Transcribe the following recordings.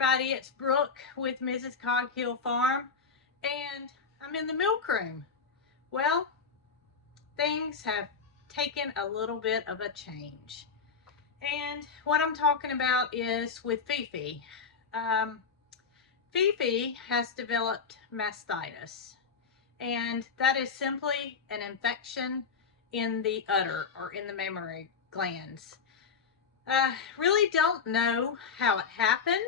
everybody, it's Brooke with Mrs. Cog Hill Farm, and I'm in the milk room. Well, things have taken a little bit of a change. And what I'm talking about is with Fifi. Fifi has developed mastitis, and that is simply an infection in the udder or in the mammary glands. Really don't know how it happened,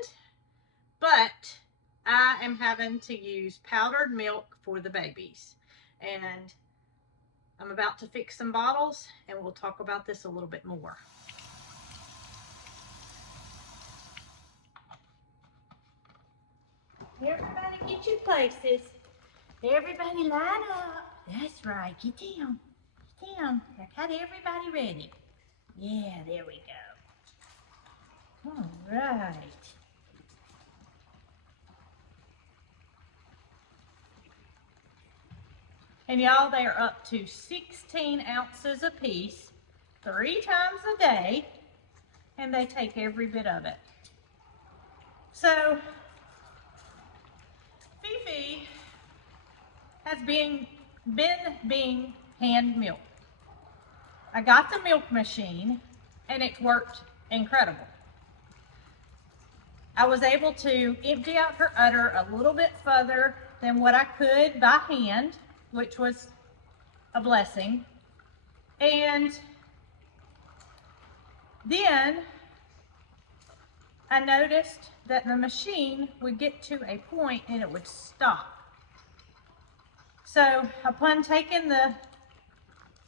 but I am having to use powdered milk for the babies. And I'm about to fix some bottles, and we'll talk about this a little bit more. Everybody get your places. Everybody line up. That's right. Get down. Get down. I got everybody ready. Yeah, there we go. All right. And y'all, they are up to 16 ounces a piece, 3 times a day, and they take every bit of it. So, Fifi has been being hand milked. I got the milk machine, and it worked incredible. I was able to empty out her udder a little bit further than what I could by hand, which was a blessing. And then I noticed that the machine would get to a point and it would stop. So upon taking the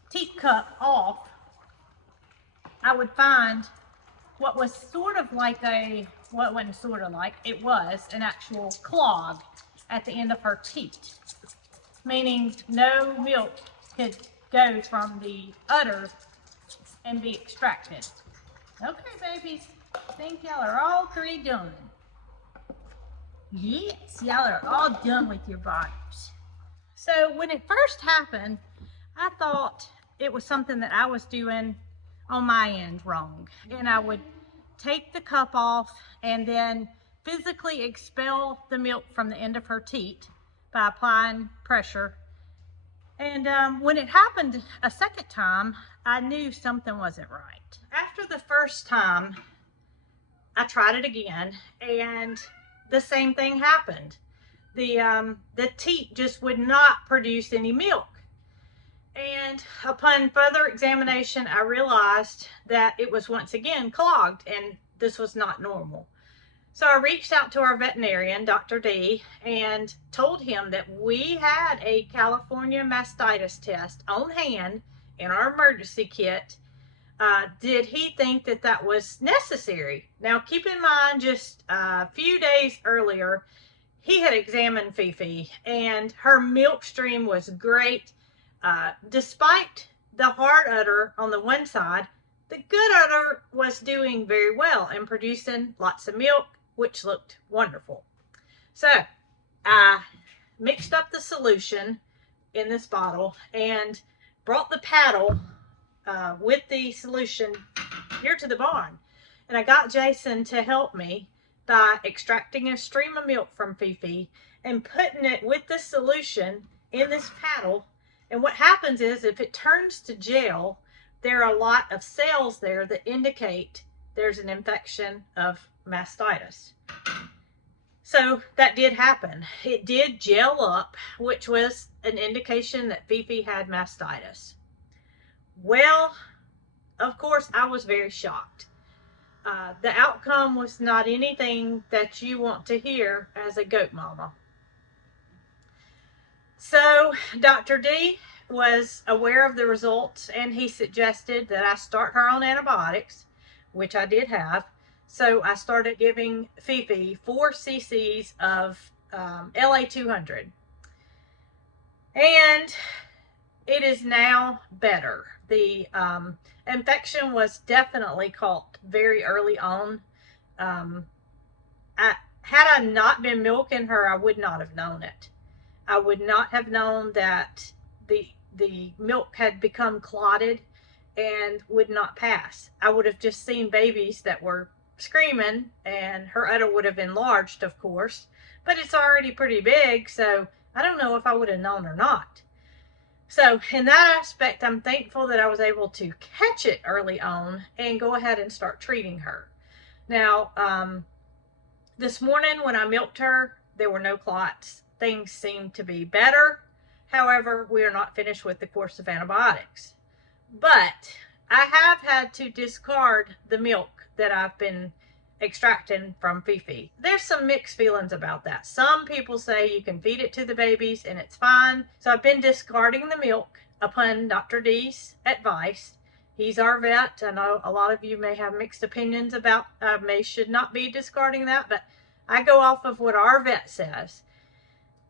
teat cup off, I would find what was sort of like it was an actual clog at the end of her teat, meaning no milk could go from the udder and be extracted. Okay, babies, I think y'all are all 3 done. Yes, y'all are all done with your bodies. So when it first happened, I thought it was something that I was doing on my end wrong. And I would take the cup off and then physically expel the milk from the end of her teat by applying pressure. And when it happened a second time, I knew something wasn't right. After the first time, I tried it again, and the same thing happened. The teat just would not produce any milk. And upon further examination, I realized that it was once again clogged, and this was not normal. So I reached out to our veterinarian, Dr. D, and told him that we had a California mastitis test on hand in our emergency kit. Did he think that that was necessary? Now, keep in mind, just a few days earlier, he had examined Fifi, and her milk stream was great. Despite the hard udder on the one side, the good udder was doing very well and producing lots of milk, which looked wonderful. So I mixed up the solution in this bottle and brought the paddle with the solution here to the barn. And I got Jason to help me by extracting a stream of milk from Fifi and putting it with the solution in this paddle. And what happens is, if it turns to gel, there are a lot of cells there that indicate there's an infection of mastitis. So that did happen. It did gel up, which was an indication that Fifi had mastitis. Well, of course, I was very shocked. The outcome was not anything that you want to hear as a goat mama. So Dr. D was aware of the results, and he suggested that I start her on antibiotics, which I did have. So I started giving Fifi 4 cc's of LA200. And it is now better. The infection was definitely caught very early on. Had I not been milking her, I would not have known it. I would not have known that the milk had become clotted and would not pass. I would have just seen babies that were screaming, and her udder would have enlarged, of course, but it's already pretty big, so I don't know if I would have known or not. So in that aspect, I'm thankful that I was able to catch it early on and go ahead and start treating her. Now, this morning when I milked her, there were no clots. Things seemed to be better. However, we are not finished with the course of antibiotics. But I have had to discard the milk that I've been extracting from Fifi. There's some mixed feelings about that. Some people say you can feed it to the babies and it's fine. So I've been discarding the milk upon Dr. D's advice. He's our vet. I know a lot of you may have mixed opinions about should not be discarding that, but I go off of what our vet says.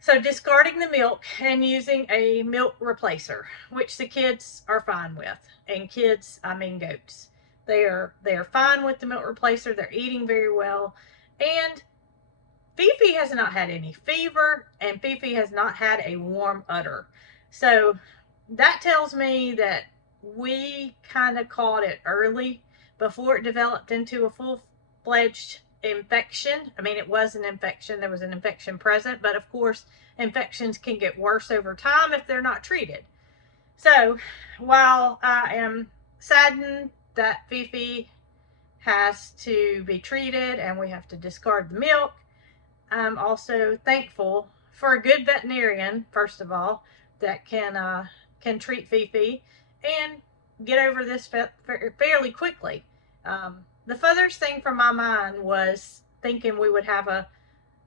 So discarding the milk and using a milk replacer, which the kids are fine with. And kids, I mean goats. They are fine with the milk replacer. They're eating very well. And Fifi has not had any fever, and Fifi has not had a warm udder. So that tells me that we kind of caught it early before it developed into a full-fledged infection. I mean, it was an infection. There was an infection present, but of course, infections can get worse over time if they're not treated. So while I am saddened that Fifi has to be treated and we have to discard the milk, I'm also thankful for a good veterinarian, first of all, that can treat Fifi and get over this fairly quickly. The furthest thing from my mind was thinking we would have a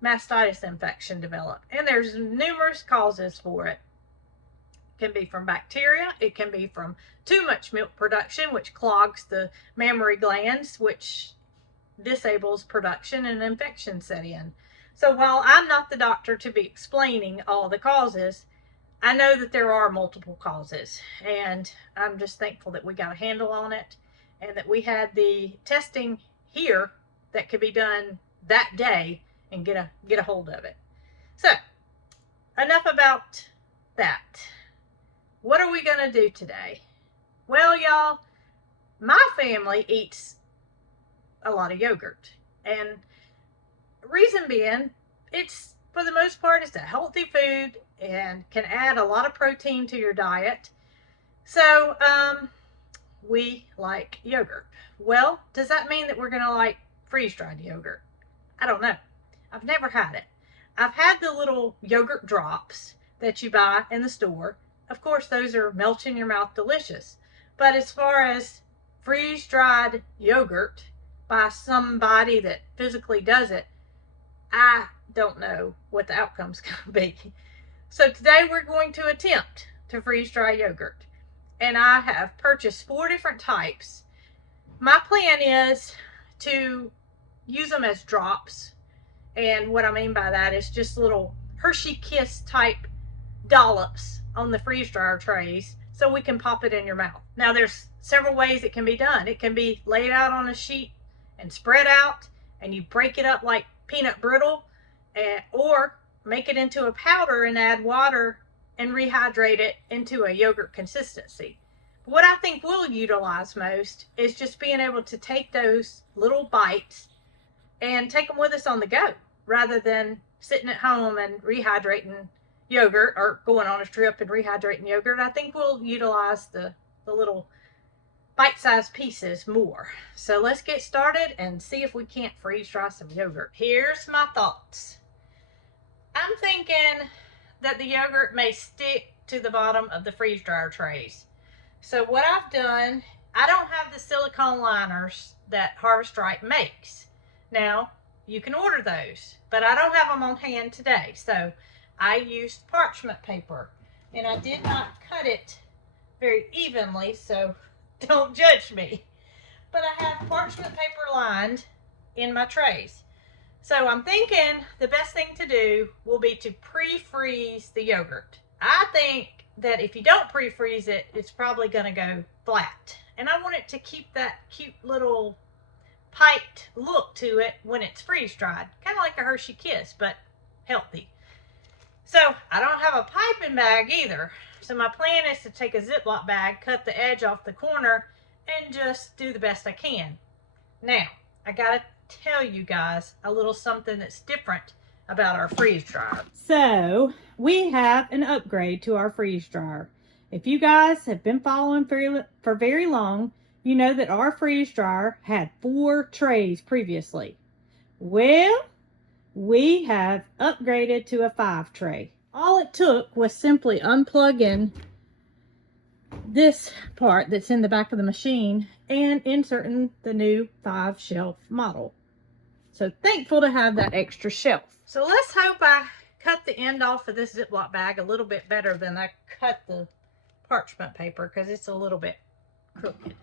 mastitis infection develop, and there's numerous causes for it. It can be from bacteria, it can be from too much milk production, which clogs the mammary glands, which disables production and infection set in. So while I'm not the doctor to be explaining all the causes, I know that there are multiple causes, and I'm just thankful that we got a handle on it and that we had the testing here that could be done that day and get a hold of it. So enough about that. What are we going to do today? Well, y'all, my family eats a lot of yogurt, and reason being, it's, for the most part, it's a healthy food and can add a lot of protein to your diet. So we like yogurt. Well, does that mean that we're going to like freeze-dried yogurt? I don't know. I've never had it. I've had the little yogurt drops that you buy in the store. Of course, those are melt in your mouth delicious. But as far as freeze-dried yogurt by somebody that physically does it, I don't know what the outcome's going to be. So today we're going to attempt to freeze-dry yogurt. And I have purchased 4 different types. My plan is to use them as drops. And what I mean by that is just little Hershey Kiss type dollops on the freeze dryer trays so we can pop it in your mouth. Now there's several ways it can be done. It can be laid out on a sheet and spread out, and you break it up like peanut brittle, or make it into a powder and add water and rehydrate it into a yogurt consistency. What I think we'll utilize most is just being able to take those little bites and take them with us on the go, rather than sitting at home and rehydrating yogurt or going on a trip and rehydrating yogurt. I think we'll utilize the little bite-sized pieces more. So let's get started and see if we can't freeze dry some yogurt. Here's my thoughts. I'm thinking that the yogurt may stick to the bottom of the freeze dryer trays. So what I've done, I don't have the silicone liners that Harvest Right makes. Now, you can order those, but I don't have them on hand today. So I used parchment paper, and I did not cut it very evenly, so don't judge me. But I have parchment paper lined in my trays. So I'm thinking the best thing to do will be to pre-freeze the yogurt. I think that if you don't pre-freeze it, it's probably going to go flat. And I want it to keep that cute little piped look to it when it's freeze-dried. Kind of like a Hershey Kiss, but healthy. So I don't have a piping bag either. So my plan is to take a Ziploc bag, cut the edge off the corner, and just do the best I can. Now, I got to tell you guys a little something that's different about our freeze dryer. So we have an upgrade to our freeze dryer. If you guys have been following for very long, you know that our freeze dryer had 4 trays previously. Well, we have upgraded to a 5 tray. All it took was simply unplugging this part that's in the back of the machine and inserting the new 5 shelf model. So thankful to have that extra shelf. So let's hope I cut the end off of this Ziploc bag a little bit better than I cut the parchment paper, because it's a little bit crooked.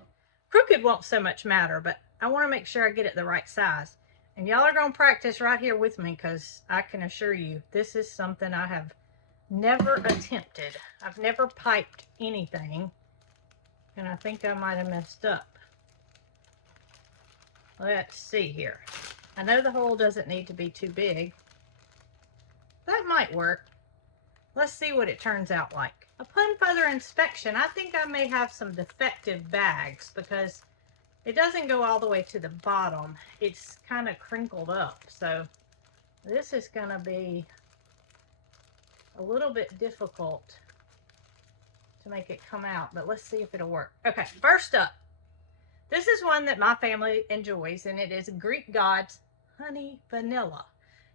Crooked won't so much matter, but I want to make sure I get it the right size. And y'all are going to practice right here with me, because I can assure you this is something I have never attempted. I've never piped anything, and I think I might have messed up. Let's see here. I know the hole doesn't need to be too big. That might work. Let's see what it turns out like. Upon further inspection, I think I may have some defective bags, because it doesn't go all the way to the bottom. It's kind of crinkled up. So this is going to be a little bit difficult to make it come out, but let's see if it'll work. Okay, first up, this is one that my family enjoys, and it is Greek God's honey vanilla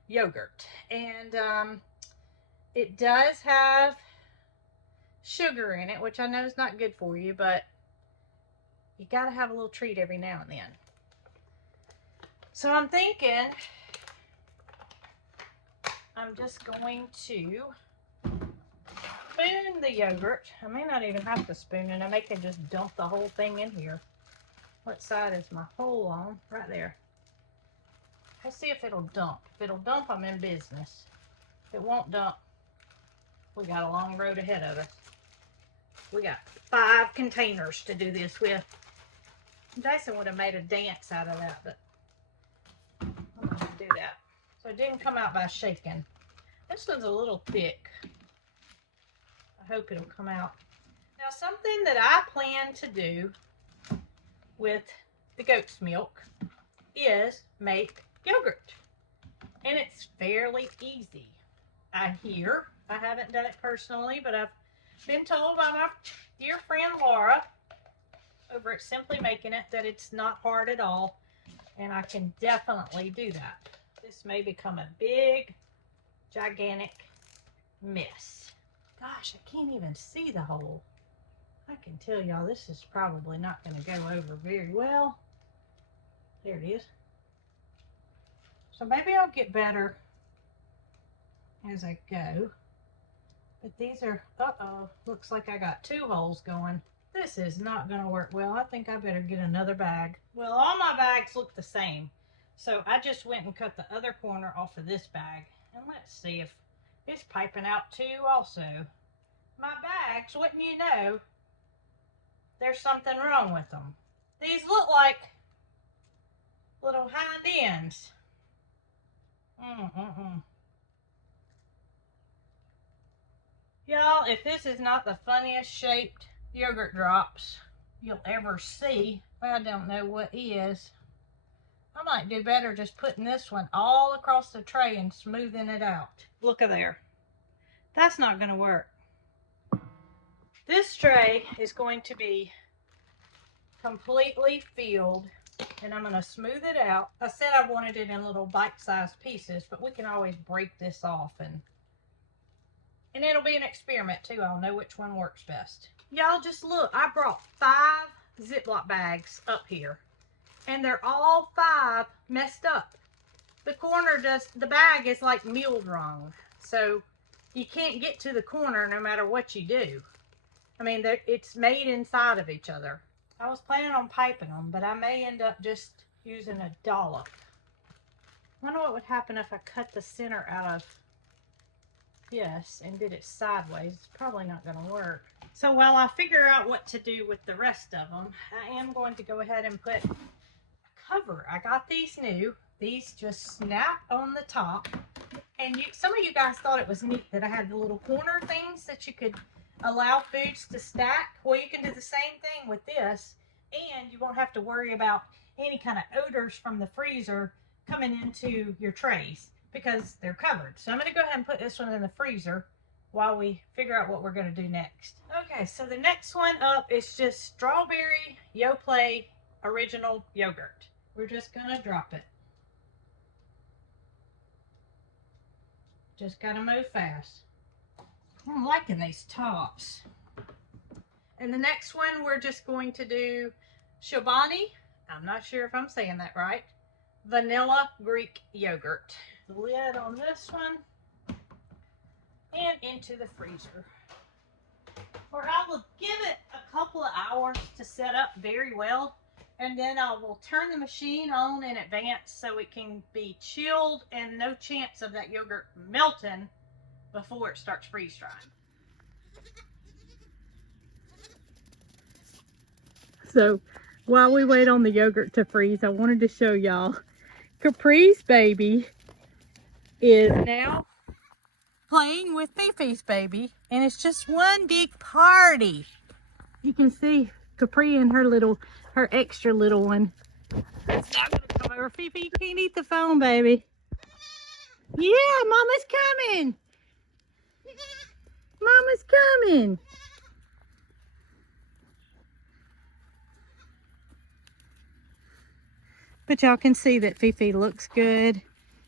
yogurt. And it does have sugar in it, which I know is not good for you, but you gotta have a little treat every now and then. So I'm thinking I'm just going to spoon the yogurt. I may not even have to spoon it. I may can just dump the whole thing in here. What side is my hole on? Right there. Let's see if it'll dump. If it'll dump, I'm in business. If it won't dump, we got a long road ahead of us. We got 5 containers to do this with. Dyson would have made a dance out of that, but I'm not going to do that. So it didn't come out by shaking. This one's a little thick. I hope it'll come out. Now, something that I plan to do with the goat's milk is make yogurt. And it's fairly easy. I haven't done it personally, but I've been told by my dear friend Laura over at Simply Making It that it's not hard at all, and I can definitely do that. This may become a big, gigantic mess. Gosh, I can't even see the hole. I can tell y'all this is probably not going to go over very well. There it is. So maybe I'll get better as I go. But these are, looks like I got 2 holes going. This is not going to work well. I think I better get another bag. Well, all my bags look the same. So I just went and cut the other corner off of this bag. And let's see if it's piping out too also. My bags, wouldn't you know, there's something wrong with them. These look like little hind ends. Y'all, if this is not the funniest shaped yogurt drops you'll ever see, I don't know what is. I might do better just putting this one all across the tray and smoothing it out. Look at there. That's not going to work. This tray is going to be completely filled, and I'm going to smooth it out. I said I wanted it in little bite-sized pieces, but we can always break this off, and it'll be an experiment too. I'll know which one works best. Y'all just look, I brought 5 Ziploc bags up here, and they're all 5 messed up. The bag is like milled wrong, so you can't get to the corner no matter what you do. I mean, it's made inside of each other. I was planning on piping them, but I may end up just using a dollop. I wonder what would happen if I cut the center out of this and did it sideways. It's probably not going to work. So while I figure out what to do with the rest of them, I am going to go ahead and put a cover. I got these new. These just snap on the top. And some of you guys thought it was neat that I had the little corner things that you could allow foods to stack. Well, you can do the same thing with this, and you won't have to worry about any kind of odors from the freezer coming into your trays because they're covered. So I'm going to go ahead and put this one in the freezer while we figure out what we're going to do next. Okay, so the next one up is just strawberry Yoplait original yogurt. We're just going to drop it. Just got to move fast. I'm liking these tops. And the next one, we're just going to do Chobani. I'm not sure if I'm saying that right. Vanilla Greek yogurt. The lid on this one. And into the freezer. Or I will give it a couple of hours to set up very well. And then I will turn the machine on in advance so it can be chilled and no chance of that yogurt melting before it starts freeze drying. So while we wait on the yogurt to freeze, I wanted to show y'all Capri's baby is now playing with Fifi's baby, and it's just one big party. You can see Capri and her extra little one. It's not gonna come over. Fifi, you can't eat the phone, baby. Yeah, Mama's coming. Mama's coming. But y'all can see that Fifi looks good.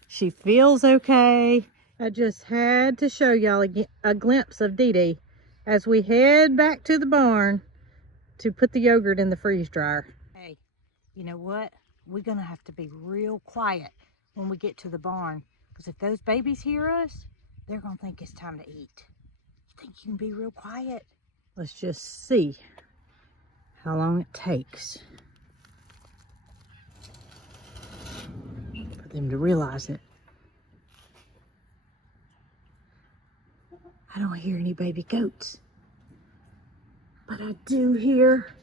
She feels okay. I just had to show y'all a glimpse of Dee Dee as we head back to the barn to put the yogurt in the freeze dryer. Hey, you know what? We're gonna have to be real quiet when we get to the barn, because if those babies hear us, they're gonna think it's time to eat. You think you can be real quiet? Let's just see how long it takes for them to realize it. I don't hear any baby goats, but I do hear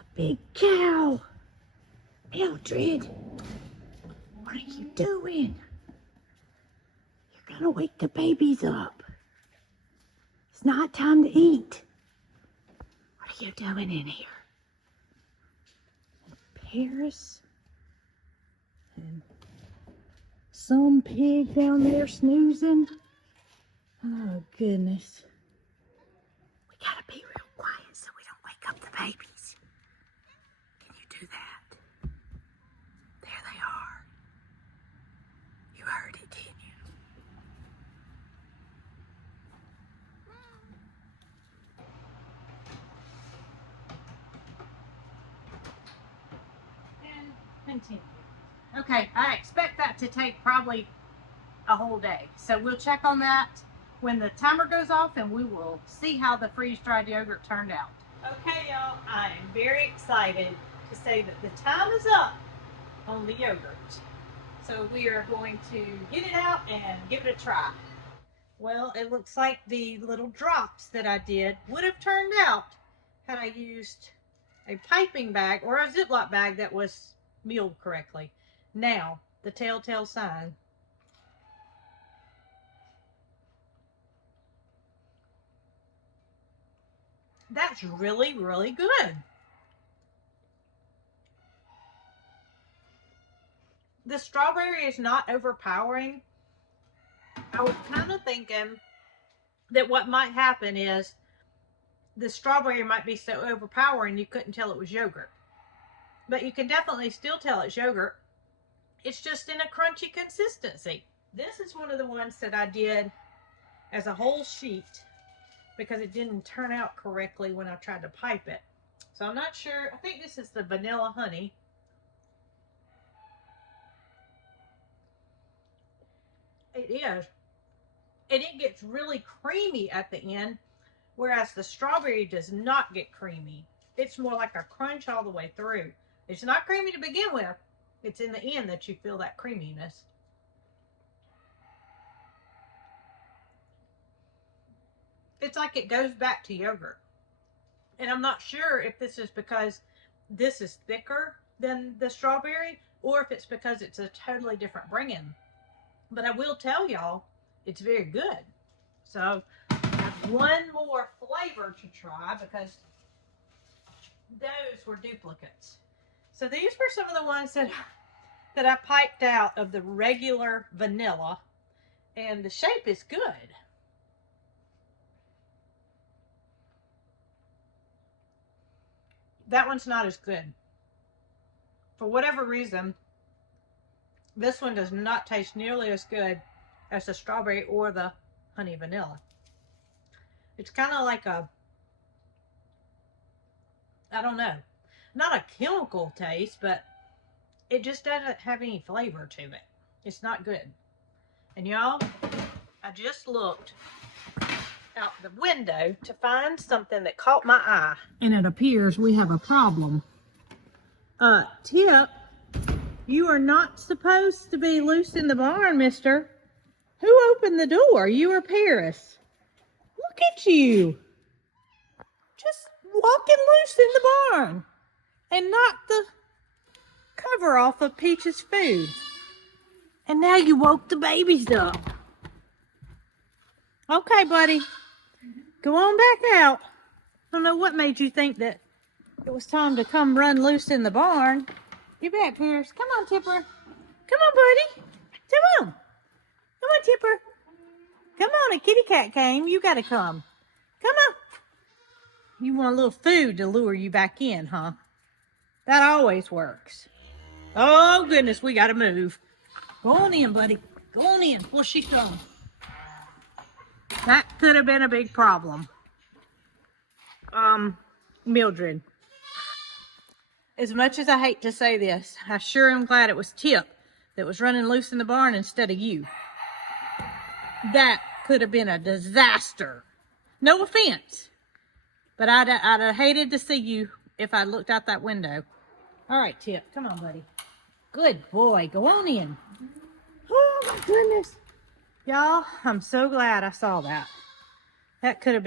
a big cow. Mildred, what are you doing? You're gonna wake the babies up. It's not time to eat. What are you doing in here? Paris and some pig down there snoozing. Oh goodness. We gotta be real quiet so we don't wake up the babies. Can you do that? There they are. You heard it, didn't you? And continue. Okay, I expect that to take probably a whole day. So we'll check on that when the timer goes off, and we will see how the freeze-dried yogurt turned out. Okay, y'all, I am very excited to say that the time is up on the yogurt. So we are going to get it out and give it a try. Well, it looks like the little drops that I did would have turned out had I used a piping bag or a Ziploc bag that was milled correctly. Now, the telltale sign. That's really, really good. The strawberry is not overpowering. I was kind of thinking that what might happen is the strawberry might be so overpowering you couldn't tell it was yogurt. But you can definitely still tell it's yogurt. It's just in a crunchy consistency. This is one of the ones that I did as a whole sheet because it didn't turn out correctly when I tried to pipe it. So I'm not sure. I think this is the vanilla honey. It is. And it gets really creamy at the end, whereas the strawberry does not get creamy. It's more like a crunch all the way through. It's not creamy to begin with. It's in the end that you feel that creaminess. It's like it goes back to yogurt. And I'm not sure if this is because this is thicker than the strawberry or if it's because it's a totally different brand. But I will tell y'all, it's very good. So I have one more flavor to try because those were duplicates. So these were some of the ones that I piped out of the regular vanilla, and the shape is good. That one's not as good. For whatever reason, this one does not taste nearly as good as the strawberry or the honey vanilla. It's kind of like a, I don't know, not a chemical taste, but it just doesn't have any flavor to it. It's not good. And y'all, I just looked out the window to find something that caught my eye. And it appears we have a problem. Tip, you are not supposed to be loose in the barn, mister. Who opened the door? You or Paris? Look at you. Just walking loose in the barn. And knocked the cover off of Peach's food. And now you woke the babies up. Okay, buddy. Go on back out. I don't know what made you think that it was time to come run loose in the barn. Get back, Paris. Come on, Tipper. Come on, buddy. Come on. Come on, Tipper. Come on, a kitty cat came. You gotta come. Come on. You want a little food to lure you back in, huh? That always works. Oh, goodness, we gotta move. Go on in, buddy. Go on in before she comes. That could have been a big problem. Mildred. As much as I hate to say this, I sure am glad it was Tip that was running loose in the barn instead of you. That could have been a disaster. No offense, but I'd have hated to see you if I looked out that window. All right, Tip, come on, buddy. Good boy, go on in. Oh my goodness. Y'all, I'm so glad I saw that. That would have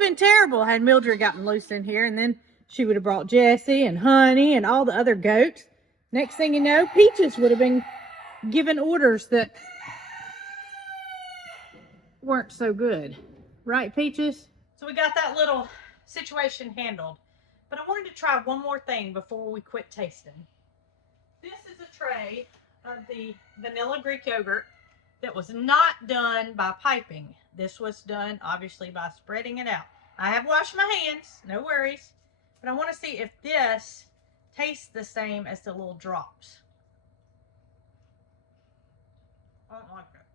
been terrible had Mildred gotten loose in here, and then she would have brought Jesse and Honey and all the other goats. Next thing you know, Peaches would have been given orders that weren't so good. Right, Peaches? So we got that little situation handled. But I wanted to try one more thing before we quit tasting. This is a tray of the vanilla Greek yogurt that was not done by piping. This was done, obviously, by spreading it out. I have washed my hands, no worries. But I want to see if this tastes the same as the little drops. I don't like it.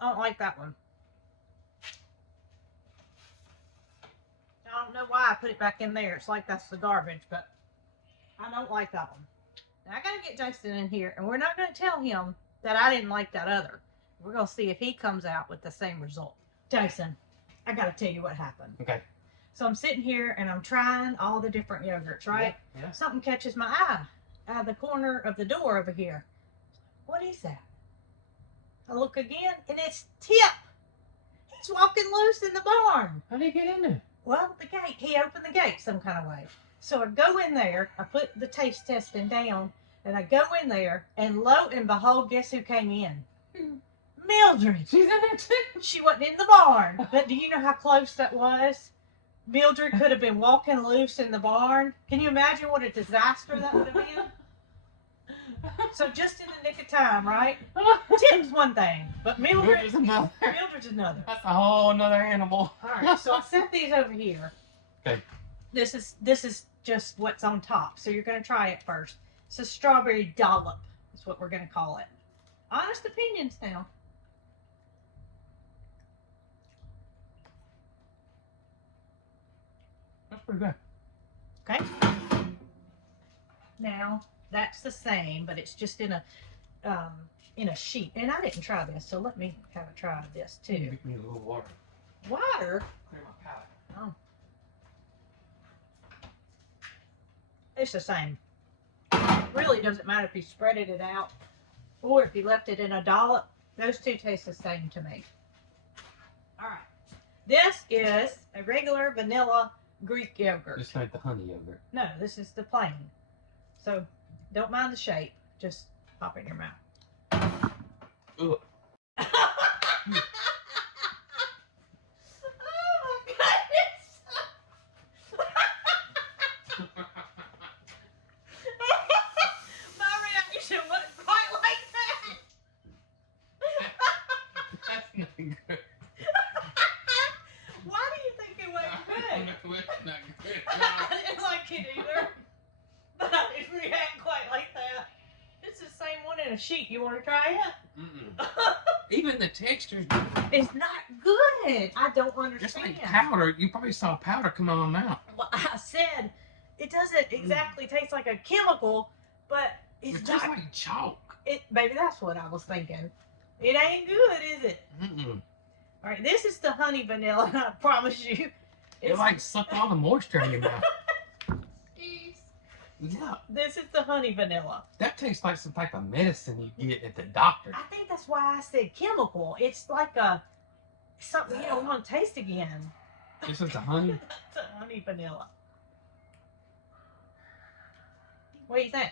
I don't like that one. I don't know why I put it back in there. It's like that's the garbage, but I don't like that one. Now I gotta get Jason in here, and we're not gonna tell him that I didn't like that other. We're gonna see if he comes out with the same result. Jason, I gotta tell you what happened. Okay. So I'm sitting here and I'm trying all the different yogurts, right? Yeah. Something catches my eye out of the corner of the door over here. What is that? I look again, and it's Tip. He's walking loose in the barn. How did he get in there? Well, the gate. He opened the gate some kind of way. So I go in there, I put the taste testing down, and I go in there, and lo and behold, guess who came in? Mildred. She's in there too. She wasn't in the barn, but do you know how close that was? Mildred could have been walking loose in the barn. Can you imagine what a disaster that would have been? So just in the nick of time, right? Tip's one thing, but Mildred's another. Mildred's another. That's a whole nother animal. All right, so I set these over here. Okay. This is just what's on top. So you're going to try it first. It's a strawberry dollop. That's what we're going to call it. Honest opinions now. That's pretty good. Okay. Now that's the same, but it's just in a sheet. And I didn't try this, so let me have a try of this too. Make me a little water. Water? Clear my palate. Oh. It's the same. Really doesn't matter if you spreaded it out or if you left it in a dollop. Those two taste the same to me. All right. This is a regular vanilla Greek yogurt. It's like the honey yogurt. No, this is the plain. So don't mind the shape. Just pop it in your mouth. Ooh. Oh my goodness. in a sheet. You want to try it? Mm-mm. Even the texture's different. It's not good. I don't It's understand. like powder. You probably saw powder come out of my mouth. Well, I said it doesn't exactly taste like a chemical, but It it's tastes not. like chalk. Baby, that's what I was thinking. It ain't good, is it? Mm-mm. All right, this is the honey vanilla. I promise you. It like sucked all the moisture in your mouth. Yeah, This is the honey vanilla. that tastes like some type of medicine you get at the doctor. I think that's why I said chemical. It's like something you don't want to taste again. This is the honey. That's a honey vanilla. What do you think?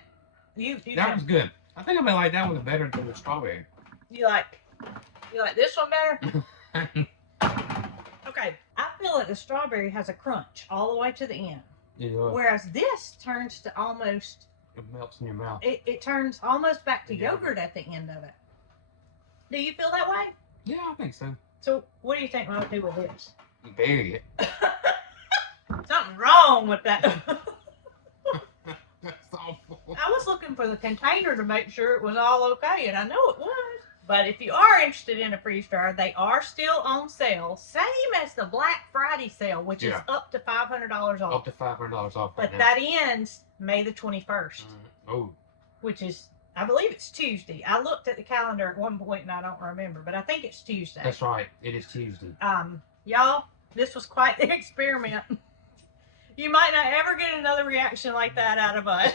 You That was good. I think I may like that one better than the strawberry. you like this one better? Okay, I feel like the strawberry has a crunch all the way to the end. Yeah, Whereas this turns to almost, it melts in your mouth. it turns almost back to Yeah. yogurt at the end of it. Do you feel that way? Yeah, I think so. So what do you think we'll do with this? You bury it. Something wrong with that. That's awful. I was looking for the container to make sure it was all okay, and I know it was. But if you are interested in a freeze dryer, they are still on sale. Same as the Black Friday sale, which is Yeah. up to $500 off. Up to $500 off right But now. that ends May the 21st, Oh, which is, I believe it's Tuesday. I looked at the calendar at one point and I don't remember, but I think it's Tuesday. that's right. It is Tuesday. Y'all, this was quite the experiment. You might not ever get another reaction like that out of us,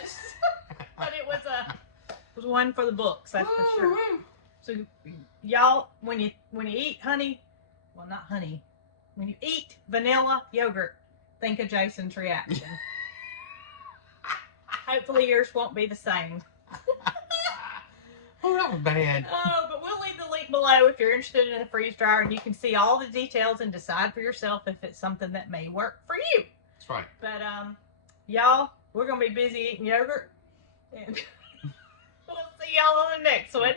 but it was one for the books, that's for sure. So, y'all, when you eat honey, well, not honey, when you eat vanilla yogurt, think of Jason's reaction. Hopefully yours won't be the same. Oh, that was bad. But we'll leave the link below if you're interested in a freeze dryer, and you can see all the details and decide for yourself if it's something that may work for you. That's right. But y'all, we're gonna be busy eating yogurt, and we'll see y'all on the next one.